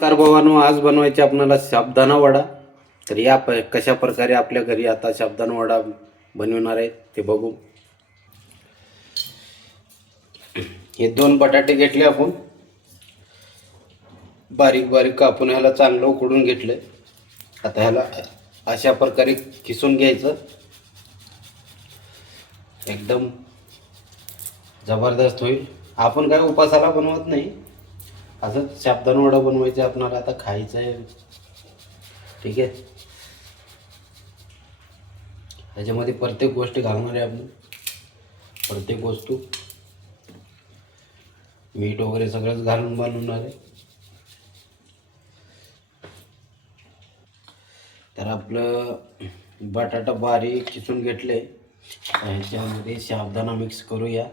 नमस्कार भावांनो, आज बनवायचे आपल्याला साबुदाणा वडा. तर या कशा प्रकारे आपल्या घरी आता साबुदाणा वडा बनवणार आहे ते बघू. हे 2 बटाटे घेतले आपण, बारीक बारीक कापून ह्याला चांगलं उकडून घेतलं. आता ह्याला अशा प्रकारे किसून घ्यायचं. एकदम जबरदस्त होईल. आपण काय उपासाला बनवत नाही, असं साबुदाणा वडा बनवायचं आपल्याला, आता खायचं आहे. ठीक आहे, ह्याच्यामध्ये प्रत्येक गोष्ट घालणार आहे आपण, प्रत्येक वस्तू मीठ वगैरे सगळंच घालून बनवणार आहे. तर आपलं बटाटा बारीक चिचून घेतले, ह्याच्यामध्ये साबुदाणा मिक्स करूया.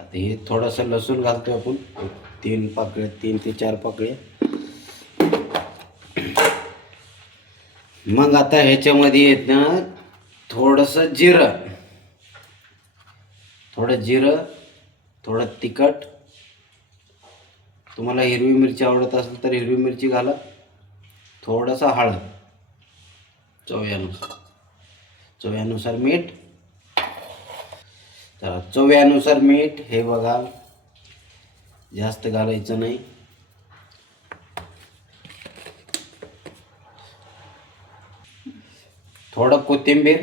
आता हे थोडंसं लसूण घालतो आपण, 3 पाकळ्या, 3 ते 4 पाकळ्या. मग आता ह्याच्यामध्ये येत ना थोडंसं जिरं, थोडं तिखट. तुम्हाला हिरवी मिरची आवडत असेल तर हिरवी मिरची घाला. थोडासा हळद, चव्यानुसार मीठ. तर चव्यानुसार मीठ हे बघा, जास्त घालायचं नाही. थोडं कोथिंबीर,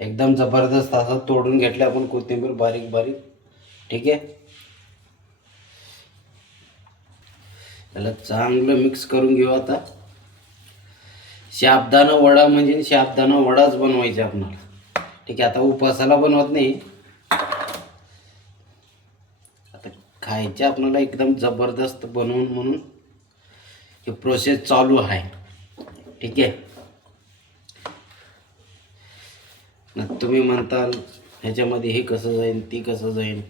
एकदम जबरदस्त असं तोडून घेतलं आपण कोथिंबीर बारीक बारीक. ठीक आहे, त्याला चांगलं मिक्स करून घेऊ. आता साबुदाणा वडा म्हणजे साबुदाणा वडाच बनवायचा आपल्याला. ठीक आहे, आता उपासाला बनवत नाही, आता खायचे आपल्याला एकदम जबरदस्त बनवून, म्हणून हे प्रोसेस चालू आहे. ठीक आहे ना. तुम्ही म्हणताल ह्याच्यामध्ये हे कसं जाईल, ती कसं जाईल.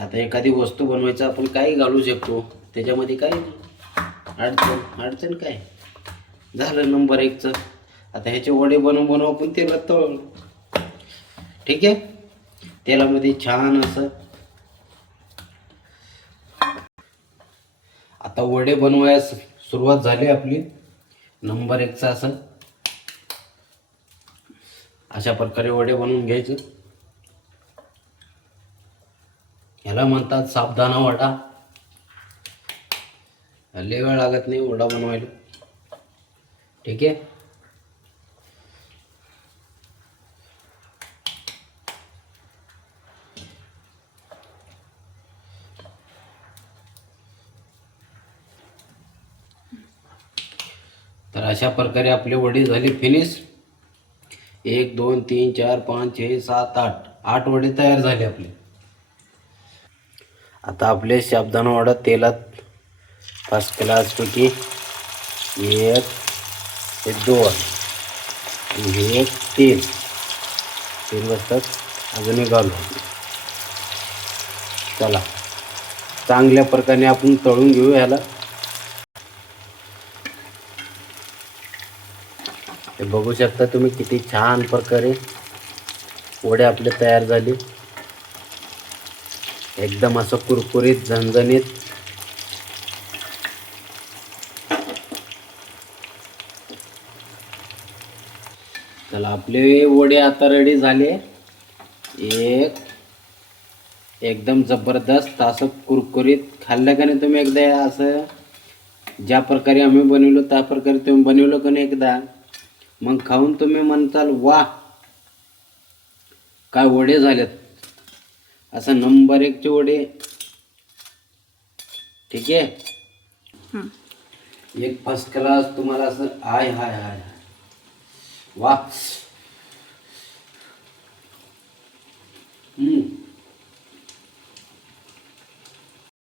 आता एखादी वस्तू बनवायचं आपण काही घालू शकतो त्याच्यामध्ये, काही अडचण काय. झालं नंबर 1चं. आता ह्याचे वडे बनवून आपण तेलात तळू. ठीक आहे, तेलामध्ये छान असं. आता वडे बनवायला सुरुवात झाली आपली नंबर 1चं. असं अशा प्रकारे वडे बनवून घ्यायचे. ह्याला म्हणतात साबुदाणा वडा. लय वेळ लागत नाही वडा बनवायला. ठीक आहे, तर अशा प्रकारे आपले वडे झाले फिनिश. 1 2 3 4 5 6 7 8 वडे तयार झाले आपले. आता आपले साबुदाणा वडा तेलात फर्स्ट क्लास पैकी 1 ते 2 आणि हे 3 वाजतात अजून घालू. चला, चांगल्या प्रकारे आपण तळून घेऊ ह्याला. हे बघू शकता तुम्ही किती छान प्रकारे वडे आपले तयार झाले. एकदम असं कुरकुरीत, झणझणीत. चला, आपले वडे आता रेडी झाले. एकदम जबरदस्त असं कुरकुरीत. खाल्लं का नाही तुम्ही एकदा असं, ज्या प्रकारे आम्ही बनवलो त्या प्रकारे तुम्ही बनवलं का नाही एकदा, मग खाऊन तुम्ही म्हणताल वा काय वडे झालेत. असं नंबर 1चे वडे. ठीक आहे, एक फर्स्ट क्लास. तुम्हाला असं हाय हाय हाय वा.